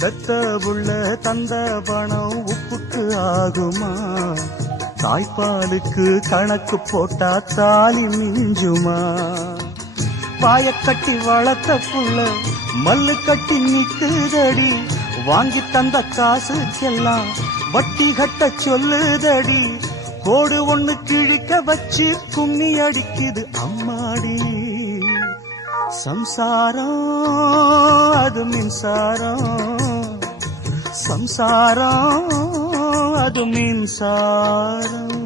பெத்த புள்ள தந்த பணம் உப்புக்கு ஆகுமா? தாய்ப்பாலுக்கு கணக்கு போட்டா தாலி மிஞ்சுமா? பாயக்கட்டி வளர்த்த புள்ள மல்லு கட்டி நிக்குதடி, வாங்கி தந்த காசுக்கெல்லாம் வட்டி கட்ட சொல்லுதடி. கோடு ஒண்ணு கிழிக்க வச்சு கும்மி அடிக்குது அம்மாடி. சம்சாரம் அது மின்சாரம், சம்சாரம் அது மின்சாரம்.